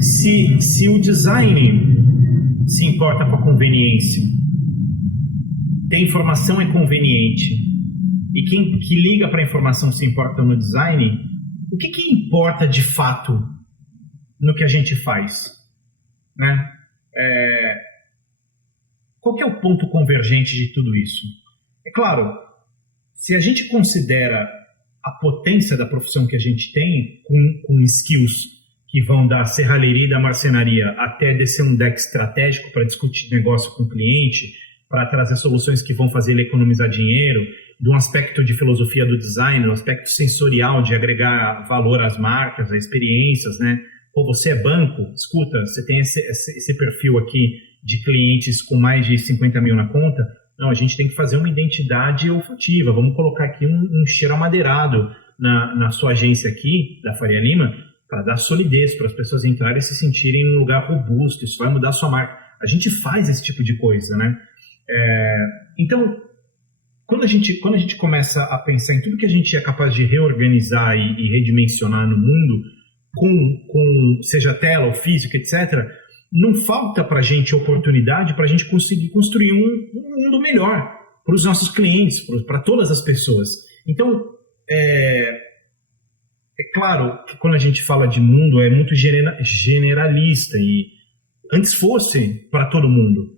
se o design se importa com a conveniência, ter informação é conveniente, e quem que liga para a informação se importa no design, o que importa de fato no que a gente faz? Né? Qual que é o ponto convergente de tudo isso? É claro, se a gente considera a potência da profissão que a gente tem, com skills que vão da serralheria e da marcenaria até descer um deck estratégico para discutir negócio com o cliente, para trazer soluções que vão fazer ele economizar dinheiro, de um aspecto de filosofia do design, um aspecto sensorial de agregar valor às marcas, às experiências, né? Pô, você é banco? Escuta, você tem esse perfil aqui de clientes com mais de 50 mil na conta? Não, a gente tem que fazer uma identidade olfativa, vamos colocar aqui um cheiro amadeirado na sua agência aqui, da Faria Lima, para dar solidez, para as pessoas entrarem e se sentirem em um lugar robusto, isso vai mudar a sua marca. A gente faz esse tipo de coisa, né? Então, quando a gente começa a pensar em tudo que a gente é capaz de reorganizar e redimensionar no mundo, com seja tela ou física, etc., não falta para a gente oportunidade para a gente conseguir construir um mundo melhor para os nossos clientes, para todas as pessoas. Então, é claro que quando a gente fala de mundo é muito generalista e antes fosse para todo mundo,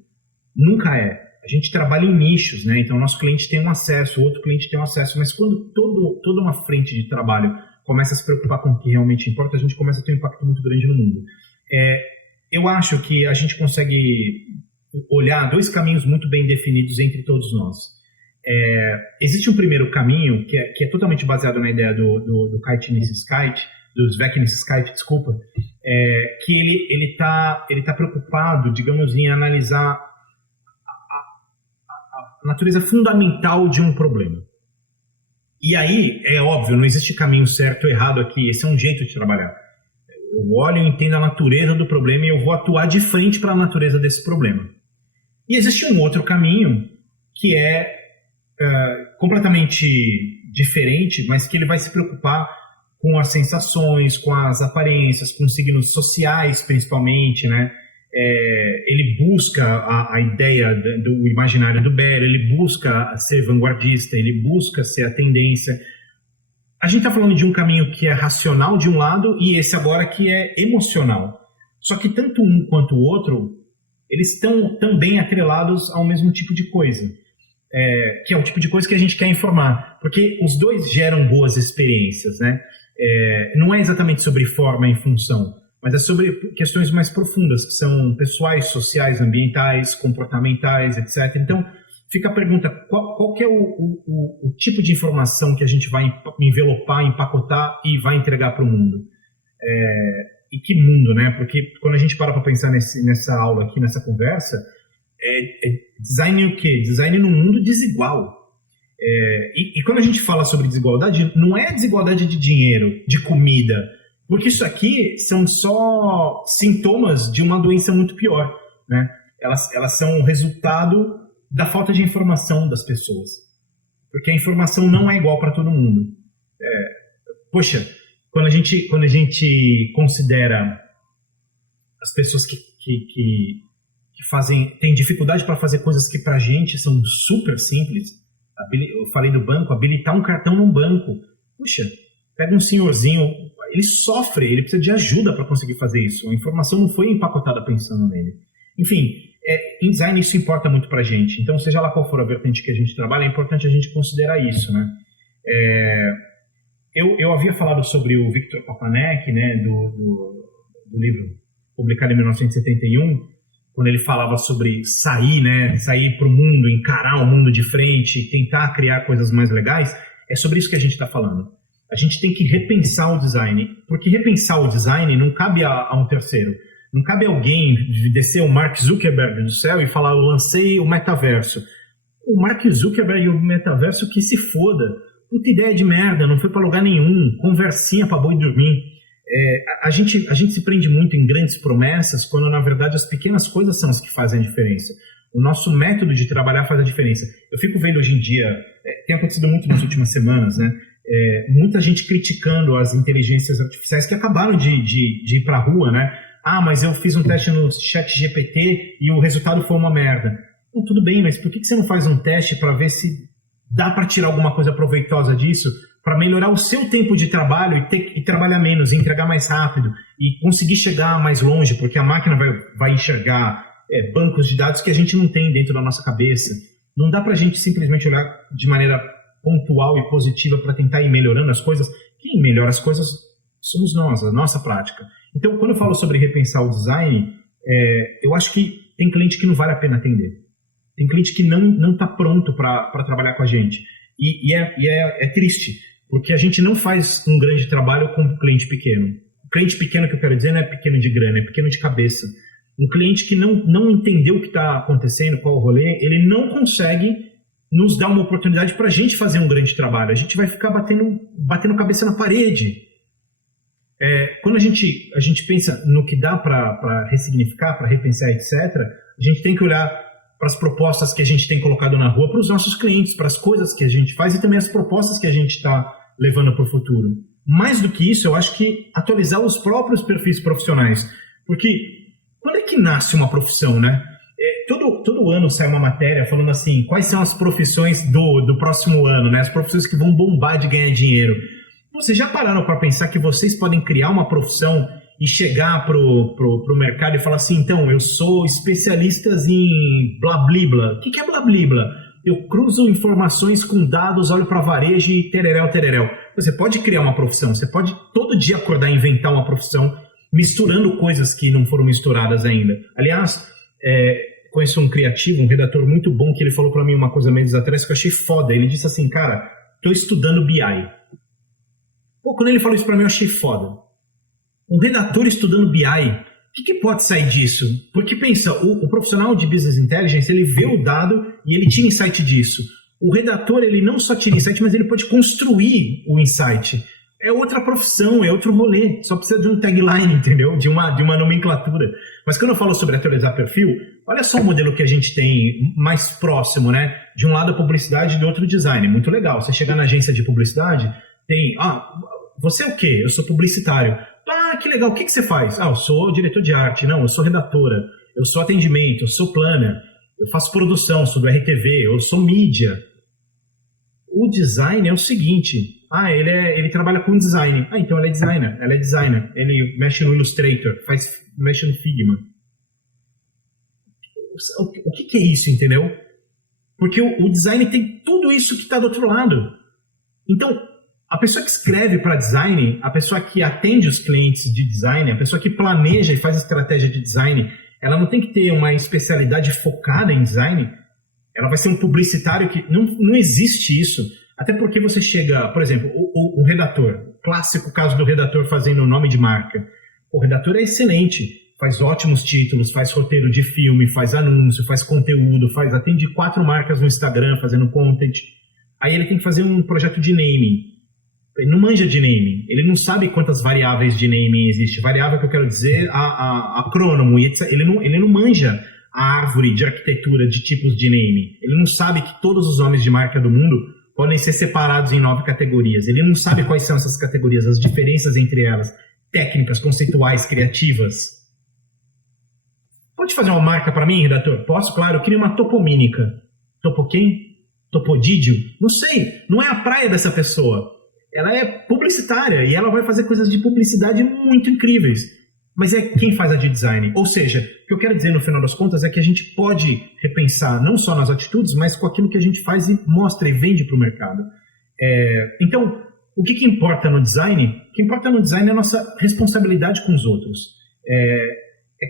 nunca é. A gente trabalha em nichos, né? Então, nosso cliente tem um acesso, o outro cliente tem um acesso, mas quando toda uma frente de trabalho começa a se preocupar com o que realmente importa, a gente começa a ter um impacto muito grande no mundo. Eu acho que a gente consegue olhar dois caminhos muito bem definidos entre todos nós. Existe um primeiro caminho que é totalmente baseado na ideia do Kite-Nisskite, do Zvek-Nisskite, desculpa, que ele tá preocupado, digamos, em analisar a natureza fundamental de um problema. E aí, é óbvio, não existe caminho certo ou errado aqui, esse é um jeito de trabalhar. Eu olho e entendo a natureza do problema e eu vou atuar de frente para a natureza desse problema. E existe um outro caminho que é completamente diferente, mas que ele vai se preocupar com as sensações, com as aparências, com signos sociais, principalmente, né? Ele busca a ideia do imaginário do Berio, ele busca ser vanguardista, ele busca ser a tendência. A gente está falando de um caminho que é racional de um lado e esse agora que é emocional. Só que tanto um quanto o outro, eles estão também atrelados ao mesmo tipo de coisa, que é o tipo de coisa que a gente quer informar, porque os dois geram boas experiências, né? Não é exatamente sobre forma em função, mas é sobre questões mais profundas, que são pessoais, sociais, ambientais, comportamentais, etc. Então, fica a pergunta, qual que é o tipo de informação que a gente vai envelopar, empacotar e vai entregar para o mundo? E que mundo, né? Porque quando a gente para pensar nessa aula aqui, nessa conversa, design o quê? Design num mundo desigual. E quando a gente fala sobre desigualdade, não é desigualdade de dinheiro, de comida, porque isso aqui são só sintomas de uma doença muito pior, né? Elas são resultado da falta de informação das pessoas, porque a informação não é igual para todo mundo. Poxa, quando a gente considera as pessoas que têm dificuldade para fazer coisas que para a gente são super simples, eu falei do banco, habilitar um cartão num banco, puxa, pega um senhorzinho, ele sofre, ele precisa de ajuda para conseguir fazer isso, a informação não foi empacotada pensando nele. Enfim, em design isso importa muito para a gente, então seja lá qual for a vertente que a gente trabalha, é importante a gente considerar isso, né? Eu havia falado sobre o Victor Papanek, né, do livro publicado em 1971, quando ele falava sobre sair para o mundo, encarar o mundo de frente, tentar criar coisas mais legais. É sobre isso que a gente está falando. A gente tem que repensar o design, porque repensar o design não cabe a um terceiro. Não cabe alguém descer o Mark Zuckerberg do céu e falar, eu lancei o metaverso. O Mark Zuckerberg e o metaverso que se foda. Puta ideia de merda, não foi para lugar nenhum. Conversinha para boi dormir. A gente se prende muito em grandes promessas quando, na verdade, as pequenas coisas são as que fazem a diferença. O nosso método de trabalhar faz a diferença. Eu fico vendo hoje em dia, tem acontecido muito nas últimas semanas, né? Muita gente criticando as inteligências artificiais que acabaram de ir para a rua, né? Ah, mas eu fiz um teste no chat GPT e o resultado foi uma merda. Então, tudo bem, mas por que você não faz um teste para ver se dá para tirar alguma coisa proveitosa disso, para melhorar o seu tempo de trabalho e trabalhar menos, e entregar mais rápido e conseguir chegar mais longe, porque a máquina vai enxergar bancos de dados que a gente não tem dentro da nossa cabeça. Não dá para a gente simplesmente olhar de maneira pontual e positiva para tentar ir melhorando as coisas. Quem melhora as coisas somos nós, a nossa prática. Então, quando eu falo sobre repensar o design, eu acho que tem cliente que não vale a pena atender. Tem cliente que não está pronto para trabalhar com a gente. E é triste, porque a gente não faz um grande trabalho com um cliente pequeno. O cliente pequeno que eu quero dizer não é pequeno de grana, é pequeno de cabeça. Um cliente que não entendeu o que está acontecendo, qual o rolê, ele não consegue nos dar uma oportunidade para a gente fazer um grande trabalho. A gente vai ficar batendo cabeça na parede. Quando a gente pensa no que dá para ressignificar, para repensar, etc., a gente tem que olhar para as propostas que a gente tem colocado na rua, para os nossos clientes, para as coisas que a gente faz e também as propostas que a gente está levando para o futuro. Mais do que isso, eu acho que atualizar os próprios perfis profissionais. Porque quando é que nasce uma profissão, né? Todo ano sai uma matéria falando assim, quais são as profissões do próximo ano, né? As profissões que vão bombar de ganhar dinheiro. Vocês já pararam para pensar que vocês podem criar uma profissão e chegar pro mercado e falar assim, então, eu sou especialista em blablibla. O que é blablibla? Eu cruzo informações com dados, olho para varejo e tereréu, tereréu. Você pode criar uma profissão, você pode todo dia acordar e inventar uma profissão misturando coisas que não foram misturadas ainda. Aliás, conheço um criativo, um redator muito bom, que ele falou para mim uma coisa meses atrás que eu achei foda. Ele disse assim, cara, tô estudando BI. Pô, quando ele falou isso para mim, eu achei foda. Um redator estudando BI, o que pode sair disso? Porque pensa, o profissional de Business Intelligence, ele vê o dado e ele tira insight disso. O redator, ele não só tira insight, mas ele pode construir o insight. É outra profissão, é outro rolê. Só precisa de um tagline, entendeu? De uma nomenclatura. Mas quando eu falo sobre atualizar perfil, olha só o modelo que a gente tem mais próximo, né? De um lado a publicidade e do outro o design. Muito legal. Você chegar na agência de publicidade, tem... você é o quê? Eu sou publicitário. Que legal. O que você faz? Eu sou diretor de arte. Não, eu sou redatora. Eu sou atendimento. Eu sou planner. Eu faço produção. Sou do RTV. Eu sou mídia. O design é o seguinte... ele trabalha com design. Então ele é designer. Ela é designer. Ele mexe no Illustrator, mexe no Figma. O que é isso, entendeu? Porque o design tem tudo isso que está do outro lado. Então, a pessoa que escreve para design, a pessoa que atende os clientes de design, a pessoa que planeja e faz estratégia de design, ela não tem que ter uma especialidade focada em design. Ela vai ser um publicitário que... Não existe isso. Até porque você chega, por exemplo, o redator, o clássico caso do redator fazendo nome de marca. O redator é excelente, faz ótimos títulos, faz roteiro de filme, faz anúncio, faz conteúdo, atende 4 marcas no Instagram fazendo content. Aí ele tem que fazer um projeto de naming. Ele não manja de naming, ele não sabe quantas variáveis de naming existe. Variável que eu quero dizer, acrônomo, etc. Ele não manja a árvore de arquitetura de tipos de naming. Ele não sabe que todos os nomes de marca do mundo podem ser separados em 9 categorias. Ele não sabe quais são essas categorias, as diferenças entre elas, técnicas, conceituais, criativas. Pode fazer uma marca para mim, redator? Posso, claro. Eu queria uma topomínica. Topo quem? Topodídio? Não sei. Não é a praia dessa pessoa. Ela é publicitária e ela vai fazer coisas de publicidade muito incríveis. Mas é quem faz a de design. Ou seja, o que eu quero dizer no final das contas é que a gente pode repensar não só nas atitudes, mas com aquilo que a gente faz e mostra e vende para o mercado. Então, o que importa no design? O que importa no design é a nossa responsabilidade com os outros.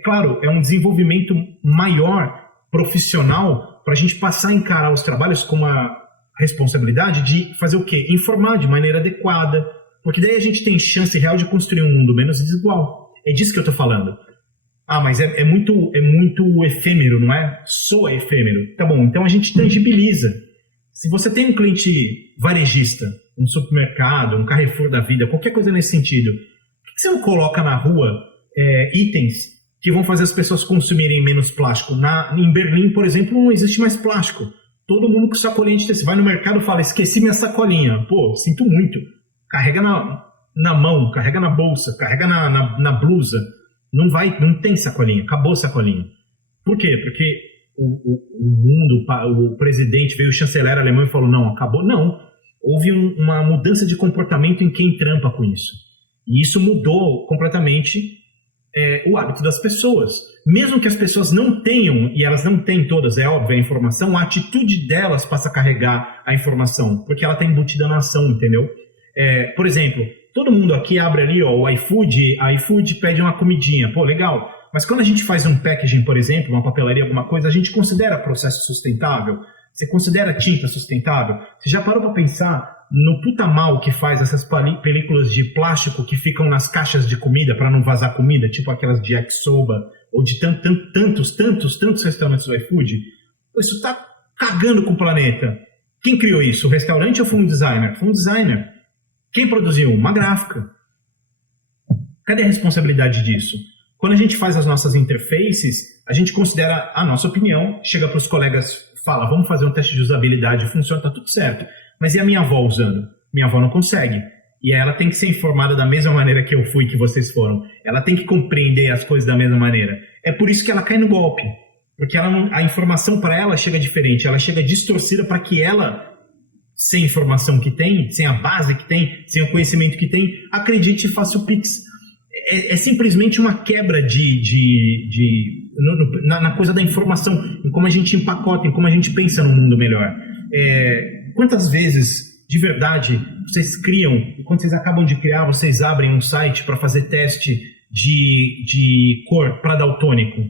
Claro, é um desenvolvimento maior, profissional, para a gente passar a encarar os trabalhos com uma responsabilidade de fazer o quê? Informar de maneira adequada, porque daí a gente tem chance real de construir um mundo menos desigual. É disso que eu estou falando. Mas é muito efêmero, não é? Soa efêmero. Tá bom, então a gente tangibiliza. Se você tem um cliente varejista, um supermercado, um Carrefour da vida, qualquer coisa nesse sentido, por que você não coloca na rua itens que vão fazer as pessoas consumirem menos plástico? Em Berlim, por exemplo, não existe mais plástico. Todo mundo com sacolinha de tecido. Você vai no mercado e fala, esqueci minha sacolinha. Pô, sinto muito. Carrega na mão, carrega na bolsa, carrega na blusa. Não tem sacolinha, acabou sacolinha. Por quê? Porque o mundo, o presidente veio, o chanceler alemão e falou, não, acabou. Não, houve uma mudança de comportamento em quem trampa com isso. E isso mudou completamente o hábito das pessoas. Mesmo que as pessoas não tenham, e elas não têm todas, é óbvio, a informação, a atitude delas passa a carregar a informação, porque ela está embutida na ação, entendeu? Por exemplo, todo mundo aqui abre ali o iFood, a iFood pede uma comidinha, pô, legal. Mas quando a gente faz um packaging, por exemplo, uma papelaria, alguma coisa, a gente considera processo sustentável? Você considera tinta sustentável? Você já parou para pensar no puta mal que faz essas películas de plástico que ficam nas caixas de comida para não vazar comida, tipo aquelas de yakisoba ou de tantos restaurantes do iFood? Isso está cagando com o planeta. Quem criou isso? O restaurante ou foi um designer? Foi um designer. Quem produziu? Uma gráfica. Cadê a responsabilidade disso? Quando a gente faz as nossas interfaces, a gente considera a nossa opinião, chega para os colegas, fala, vamos fazer um teste de usabilidade, funciona, tá tudo certo. Mas e a minha avó usando? Minha avó não consegue. E ela tem que ser informada da mesma maneira que eu fui, que vocês foram. Ela tem que compreender as coisas da mesma maneira. É por isso que ela cai no golpe. Porque a informação para ela chega diferente, ela chega distorcida para que ela, sem a informação que tem, sem a base que tem, sem o conhecimento que tem, acredite e faça o Pix. É simplesmente uma quebra na coisa da informação, em como a gente empacota, em como a gente pensa no mundo melhor. Quantas vezes, de verdade, vocês criam, e quando vocês acabam de criar, vocês abrem um site para fazer teste de cor para daltônico,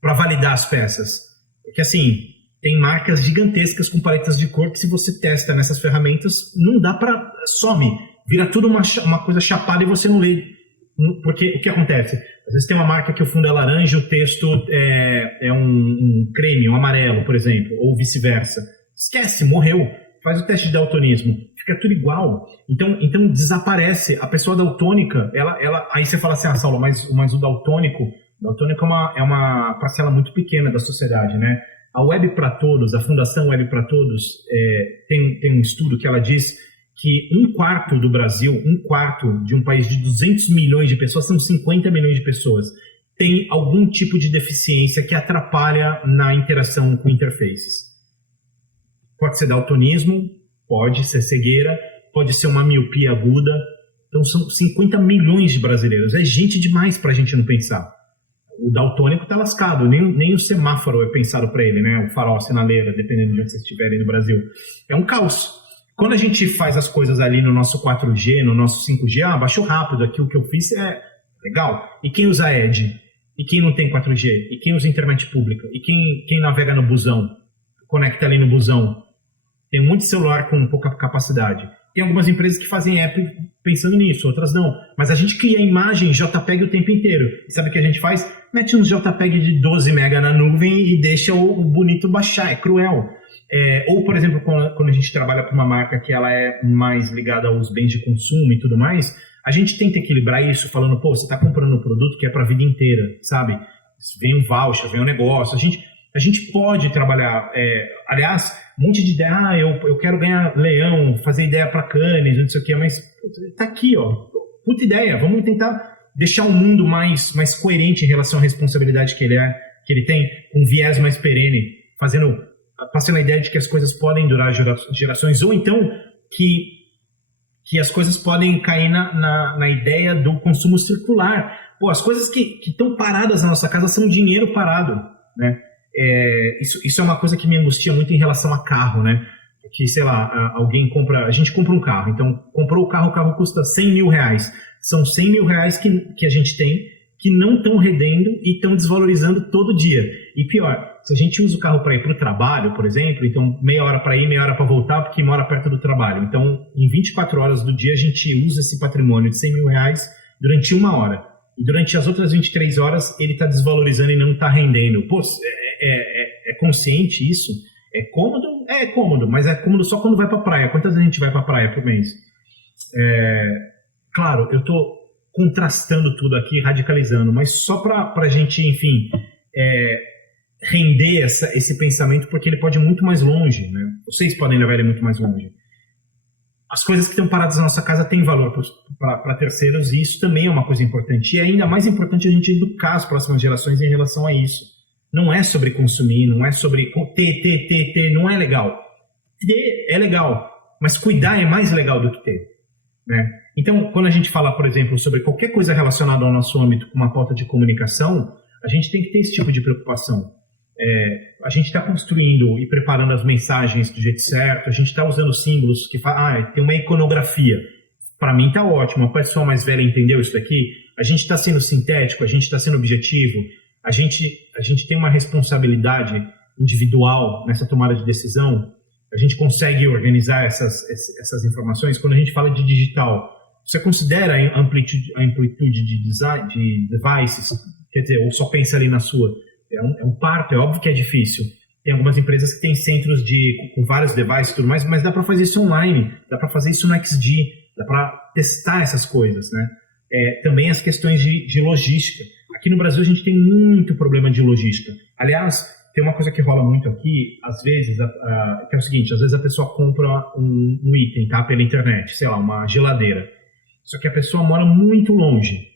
para validar as peças? Porque assim, tem marcas gigantescas com paletas de cor que se você testa nessas ferramentas, não dá para... some, vira tudo uma coisa chapada e você não lê. Porque o que acontece? Às vezes tem uma marca que o fundo é laranja, o texto é um creme, um amarelo, por exemplo, ou vice-versa. Esquece, morreu. Faz o teste de daltonismo. Fica tudo igual. Então desaparece. A pessoa daltônica, aí você fala assim, Saulo, mas o daltônico é uma parcela muito pequena da sociedade, né? A Web para Todos, a Fundação Web para Todos, tem um estudo que ela diz que 1/4 do Brasil, 1/4 de um país de 200 milhões de pessoas, são 50 milhões de pessoas, tem algum tipo de deficiência que atrapalha na interação com interfaces. Pode ser daltonismo, pode ser cegueira, pode ser uma miopia aguda. Então são 50 milhões de brasileiros. É gente demais para a gente não pensar. O daltônico está lascado, nem o semáforo é pensado para ele, né? O farol, a sinaleira, dependendo de onde vocês estiverem no Brasil. É um caos. Quando a gente faz as coisas ali no nosso 4G, no nosso 5G, baixou rápido, aqui o que eu fiz é legal. E quem usa Edge? E quem não tem 4G? E quem usa internet pública? E quem navega no busão? Conecta ali no busão? Tem muito celular com pouca capacidade. Tem algumas empresas que fazem app pensando nisso, outras não. Mas a gente cria imagem JPEG o tempo inteiro. E sabe o que a gente faz? Mete uns JPEG de 12 MB na nuvem e deixa o bonito baixar. É cruel. Ou, por exemplo, quando a gente trabalha com uma marca que ela é mais ligada aos bens de consumo e tudo mais, a gente tenta equilibrar isso falando, pô, você está comprando um produto que é para a vida inteira, sabe? Vem um voucher, vem um negócio. A gente pode trabalhar, aliás, um monte de ideia, eu quero ganhar leão, fazer ideia para Cannes, não sei o que, mas tá aqui, ó, puta ideia, vamos tentar deixar o mundo mais coerente em relação à responsabilidade que ele tem, com um viés mais perene, passando a ideia de que as coisas podem durar gerações, ou então que as coisas podem cair na ideia do consumo circular. Pô, as coisas que estão paradas na nossa casa são dinheiro parado, né? Isso é uma coisa que me angustia muito em relação a carro, né? Que, sei lá, a gente compra um carro, então comprou o carro custa 100 mil reais. São 100 mil reais que a gente tem que não estão rendendo e estão desvalorizando todo dia. E pior, se a gente usa o carro para ir para o trabalho, por exemplo, então meia hora para ir, meia hora para voltar, porque mora perto do trabalho. Então, em 24 horas do dia, a gente usa esse patrimônio de 100 mil reais durante 1 hora. E durante as outras 23 horas, ele está desvalorizando e não está rendendo. Pô, é consciente isso? É cômodo? É cômodo, mas é cômodo só quando vai para a praia. Quantas vezes a gente vai para a praia por mês? Claro, eu estou contrastando tudo aqui, radicalizando, mas só para a gente, enfim, render esse pensamento, porque ele pode ir muito mais longe, né? Vocês podem levar ele muito mais longe. as coisas que estão paradas na nossa casa têm valor para terceiros, e isso também é uma coisa importante. E é ainda mais importante a gente educar as próximas gerações em relação a isso. Não é sobre consumir, não é sobre ter, não é legal. Ter é legal, mas cuidar é mais legal do que ter, né? Então, quando a gente fala, por exemplo, sobre qualquer coisa relacionada ao nosso âmbito com uma pauta de comunicação, a gente tem que ter esse tipo de preocupação. A gente está construindo e preparando as mensagens do jeito certo, a gente está usando símbolos que tem uma iconografia. Para mim está ótimo, a pessoa mais velha entendeu isso daqui, a gente está sendo sintético, a gente está sendo objetivo, a gente tem uma responsabilidade individual nessa tomada de decisão, a gente consegue organizar essas informações. Quando a gente fala de digital, você considera a amplitude de devices, quer dizer, ou só pensa ali na sua? É um parto, é óbvio que é difícil. Tem algumas empresas que têm centros com vários devices e tudo mais, mas dá para fazer isso online, dá para fazer isso no XD, dá para testar essas coisas, né? Também as questões de logística. Aqui no Brasil a gente tem muito problema de logística. Aliás, tem uma coisa que rola muito aqui, às vezes, que é o seguinte, às vezes a pessoa compra um item, tá, pela internet, sei lá, uma geladeira. Só que a pessoa mora muito longe,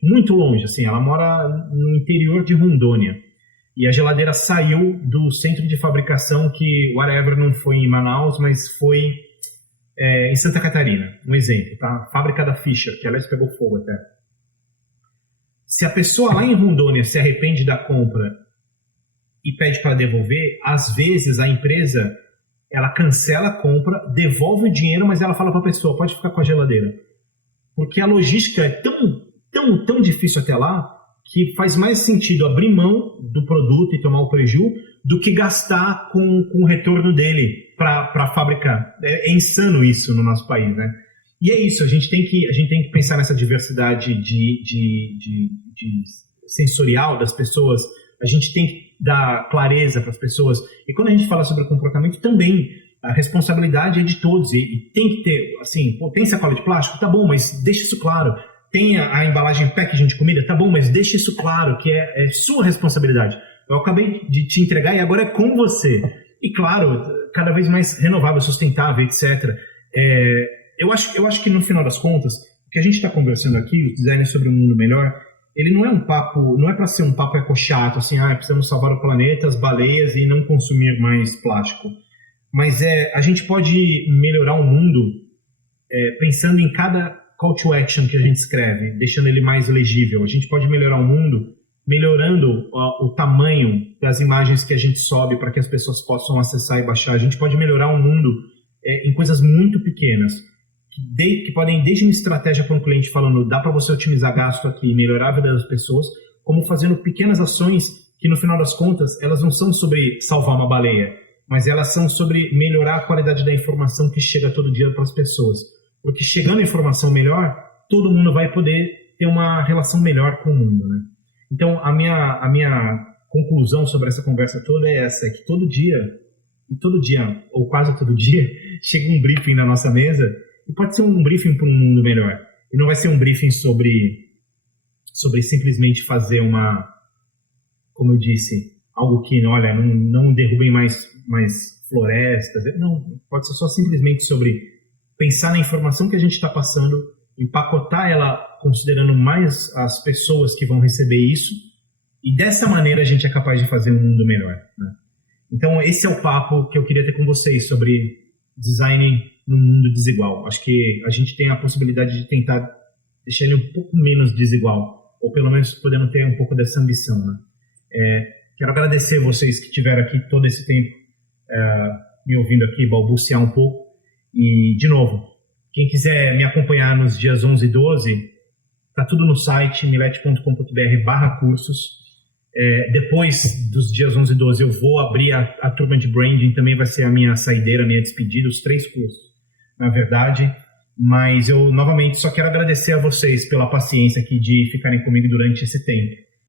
assim, ela mora no interior de Rondônia. E a geladeira saiu do centro de fabricação que, whatever, não foi em Manaus, mas foi em Santa Catarina. Um exemplo, tá? A fábrica da Fischer, que aliás pegou fogo até. Se a pessoa lá em Rondônia se arrepende da compra e pede para devolver, às vezes a empresa, ela cancela a compra, devolve o dinheiro, mas ela fala para a pessoa, pode ficar com a geladeira. Porque a logística é tão difícil até lá, que faz mais sentido abrir mão do produto e tomar o prejuízo do que gastar com o retorno dele para fabricar. É insano isso no nosso país, né? E é isso, a gente tem que pensar nessa diversidade de sensorial das pessoas, a gente tem que dar clareza para as pessoas. E quando a gente fala sobre comportamento, também a responsabilidade é de todos. E tem que ter, assim, tem sacola de plástico? Tá bom, mas deixa isso claro. Tem a embalagem packaging de comida? Tá bom, mas deixa isso claro, que é sua responsabilidade. Eu acabei de te entregar e agora é com você. E claro, cada vez mais renovável, sustentável, etc. Eu acho que no final das contas, o que a gente está conversando aqui, o design sobre um mundo melhor, ele não é um papo, não é para ser um papo ecochato, assim, precisamos salvar o planeta, as baleias e não consumir mais plástico. Mas a gente pode melhorar o mundo pensando em cada call to action que a gente escreve, deixando ele mais legível. A gente pode melhorar o mundo melhorando o tamanho das imagens que a gente sobe para que as pessoas possam acessar e baixar. A gente pode melhorar o mundo em coisas muito pequenas, que podem desde uma estratégia para um cliente falando, dá para você otimizar gasto aqui e melhorar a vida das pessoas, como fazendo pequenas ações que, no final das contas, elas não são sobre salvar uma baleia, mas elas são sobre melhorar a qualidade da informação que chega todo dia para as pessoas. Porque chegando a informação melhor, todo mundo vai poder ter uma relação melhor com o mundo, né? Então, a minha conclusão sobre essa conversa toda é essa, que todo dia, ou quase todo dia, chega um briefing na nossa mesa, e pode ser um briefing para um mundo melhor. E não vai ser um briefing sobre simplesmente fazer como eu disse, algo que, olha, não derrubem mais florestas. Não, pode ser só simplesmente sobre pensar na informação que a gente está passando, empacotar ela considerando mais as pessoas que vão receber isso, e dessa maneira a gente é capaz de fazer um mundo melhor, né? Então esse é o papo que eu queria ter com vocês sobre design num mundo desigual. Acho que a gente tem a possibilidade de tentar deixar ele um pouco menos desigual, ou pelo menos podendo ter um pouco dessa ambição, né? Quero agradecer vocês que tiveram aqui todo esse tempo me ouvindo aqui balbuciar um pouco. E, de novo, quem quiser me acompanhar nos dias 11 e 12, está tudo no site milete.com.br/cursos. Depois dos dias 11 e 12 eu vou abrir a turma de branding, também vai ser a minha saideira, a minha despedida, os 3 cursos, na verdade. Mas eu, novamente, só quero agradecer a vocês pela paciência aqui de ficarem comigo durante esse tempo.